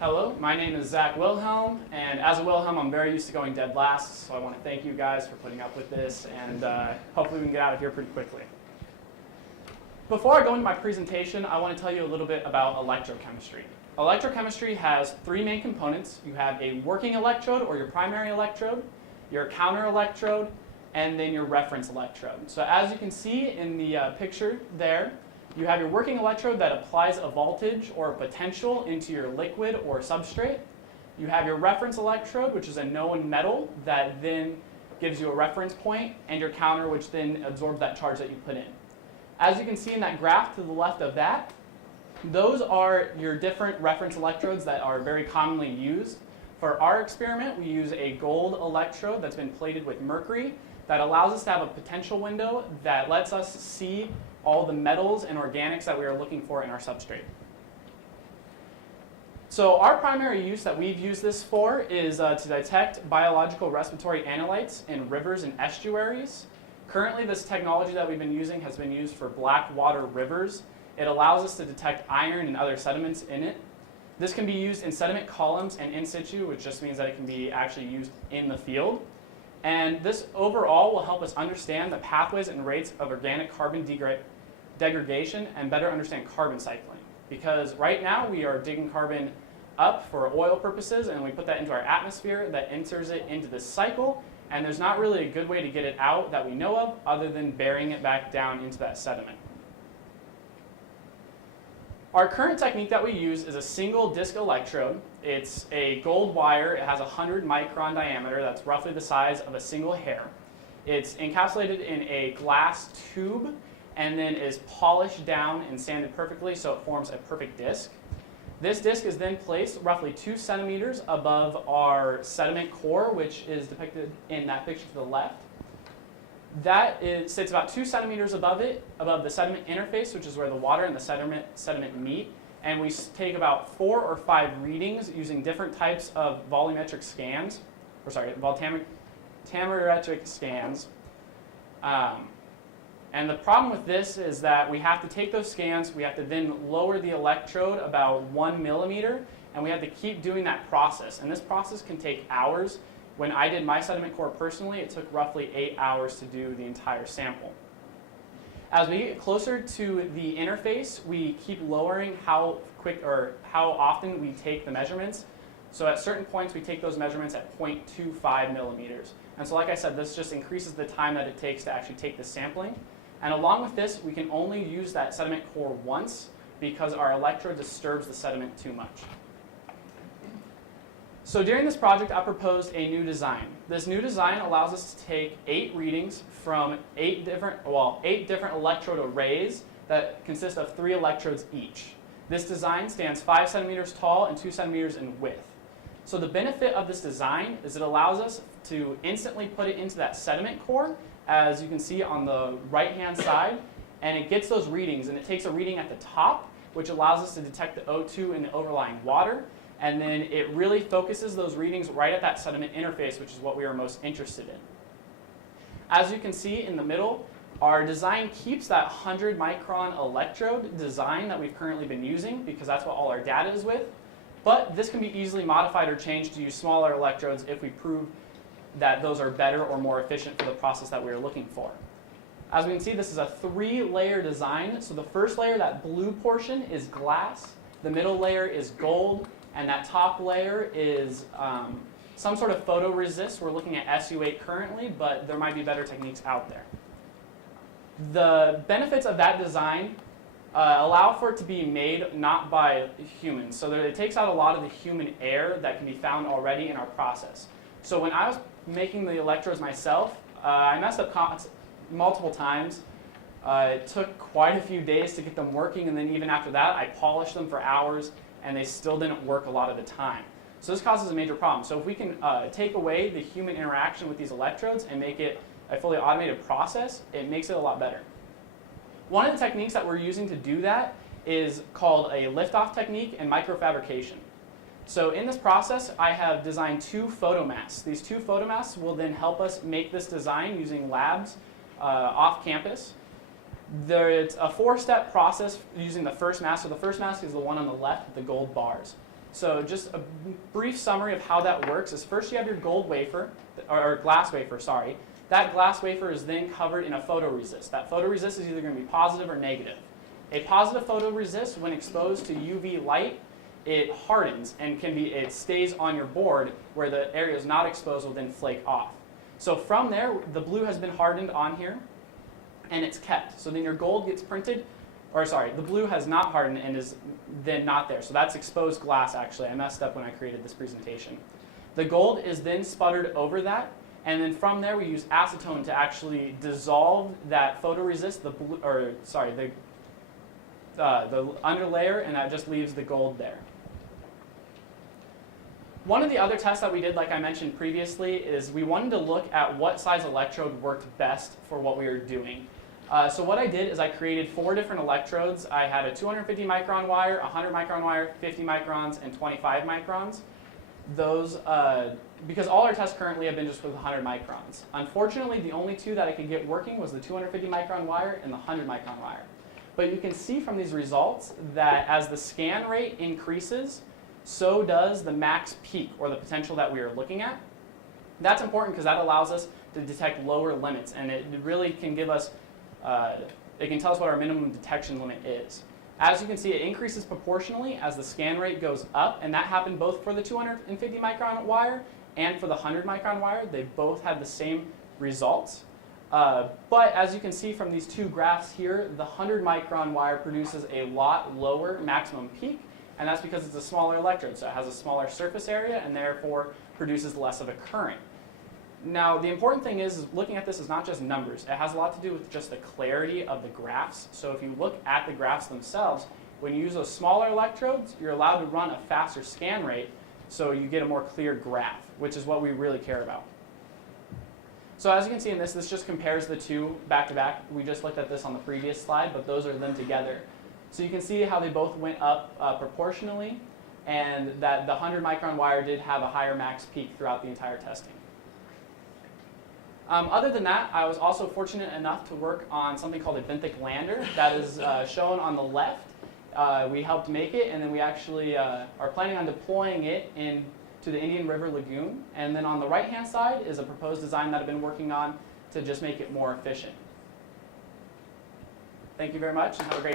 Hello, my name is Zach Wilhelm, and as a Wilhelm, I'm very used to going dead last, so I want to thank you guys for putting up with this, and hopefully we can get out of here pretty quickly. Before I go into my presentation, I want to tell you a little bit about electrochemistry. Electrochemistry has three main components. You have a working electrode, or your primary electrode, your counter electrode, and then your reference electrode. So as you can see in the picture there, you have your working electrode that applies a voltage or a potential into your liquid or substrate. You have your reference electrode, which is a known metal that then gives you a reference point, and your counter, which then absorbs that charge that you put in. As you can see in that graph to the left of that, those are your different reference electrodes that are very commonly used. For our experiment, we use a gold electrode that's been plated with mercury that allows us to have a potential window that lets us see all the metals and organics that we are looking for in our substrate. So our primary use that we've used this for is to detect biological respiratory analytes in rivers and estuaries. Currently, this technology that we've been using has been used for black water rivers. It allows us to detect iron and other sediments in it. This can be used in sediment columns and in situ, which just means that it can be actually used in the field. And this overall will help us understand the pathways and rates of organic carbon degradation and better understand carbon cycling. Because right now we are digging carbon up for oil purposes, and we put that into our atmosphere that enters it into this cycle, and there's not really a good way to get it out that we know of other than burying it back down into that sediment. Our current technique that we use is a single disc electrode. It's a gold wire. It has a 100 micron diameter. That's roughly the size of a single hair. It's encapsulated in a glass tube and then is polished down and sanded perfectly so it forms a perfect disc. This disc is then placed roughly 2 centimeters above our sediment core, which is depicted in that picture to the left. That sits about 2 centimeters above it, above the sediment interface, which is where the water and the sediment meet. And we take about 4 or 5 readings using different types of volumetric scans, or sorry, tammerometric scans. And the problem with this is that we have to take those scans, we have to then lower the electrode about 1 millimeter, and we have to keep doing that process. And this process can take hours. When I did my sediment core personally, it took roughly 8 hours to do the entire sample. As we get closer to the interface, we keep lowering how quick or how often we take the measurements. So at certain points, we take those measurements at 0.25 millimeters. And so like I said, this just increases the time that it takes to actually take the sampling. And along with this, we can only use that sediment core once because our electrode disturbs the sediment too much. So during this project, I proposed a new design. This new design allows us to take 8 readings from 8 different electrode arrays that consist of 3 electrodes each. This design stands 5 centimeters tall and 2 centimeters in width. So the benefit of this design is it allows us to instantly put it into that sediment core, as you can see on the right-hand side, and it gets those readings, and it takes a reading at the top, which allows us to detect the O2 in the overlying water. And then it really focuses those readings right at that sediment interface, which is what we are most interested in. As you can see in the middle, our design keeps that 100 micron electrode design that we've currently been using because that's what all our data is with. But this can be easily modified or changed to use smaller electrodes if we prove that those are better or more efficient for the process that we're looking for. As we can see, this is a 3-layer design. So the first layer, that blue portion, is glass. The middle layer is gold. And that top layer is some sort of photoresist. We're looking at SU8 currently, but there might be better techniques out there. The benefits of that design allow for it to be made not by humans. So that it takes out a lot of the human error that can be found already in our process. So when I was making the electrodes myself, I messed up multiple times. It took quite a few days to get them working, and then even after that, I polished them for hours, and they still didn't work a lot of the time. So this causes a major problem. So if we can take away the human interaction with these electrodes and make it a fully automated process, it makes it a lot better. One of the techniques that we're using to do that is called a lift-off technique and microfabrication. So in this process, I have designed 2 photomasks. These 2 photomasks will then help us make this design using labs off campus. It's a 4-step process using the first mask. So the first mask is the one on the left with the gold bars. So just a brief summary of how that works is first you have your gold wafer, or glass wafer, sorry. That glass wafer is then covered in a photoresist. That photoresist is either going to be positive or negative. A positive photoresist, when exposed to UV light, it hardens and it stays on your board, where the area is not exposed will then flake off. So from there, the blue has been hardened on here, and it's kept. So then your gold gets printed, or sorry, the blue has not hardened and is then not there. So that's exposed glass, actually. I messed up when I created this presentation. The gold is then sputtered over that, and then from there we use acetone to actually dissolve that photoresist, the underlayer, and that just leaves the gold there. One of the other tests that we did, like I mentioned previously, is we wanted to look at what size electrode worked best for what we were doing. So what I did is I created 4 different electrodes. I had a 250 micron wire, 100 micron wire, 50 microns, and 25 microns. Those, because all our tests currently have been just with 100 microns. Unfortunately, the only 2 that I could get working was the 250 micron wire and the 100 micron wire. But you can see from these results that as the scan rate increases, so does the max peak, or the potential that we are looking at. That's important because that allows us to detect lower limits, and it really can give us, it can tell us what our minimum detection limit is. As you can see, it increases proportionally as the scan rate goes up, and that happened both for the 250 micron wire and for the 100 micron wire. They both had the same results. But as you can see from these 2 graphs here, the 100 micron wire produces a lot lower maximum peak, and that's because it's a smaller electrode, so it has a smaller surface area and therefore produces less of a current. Now, the important thing is looking at this is not just numbers. It has a lot to do with just the clarity of the graphs. So if you look at the graphs themselves, when you use those smaller electrodes, you're allowed to run a faster scan rate, so you get a more clear graph, which is what we really care about. So as you can see in this just compares the 2 back to back. We just looked at this on the previous slide, but those are them together. So you can see how they both went up proportionally, and that the 100 micron wire did have a higher max peak throughout the entire testing. Other than that, I was also fortunate enough to work on something called a benthic lander that is shown on the left. We helped make it, and then we actually are planning on deploying it into the Indian River Lagoon. And then on the right-hand side is a proposed design that I've been working on to just make it more efficient. Thank you very much, and have a great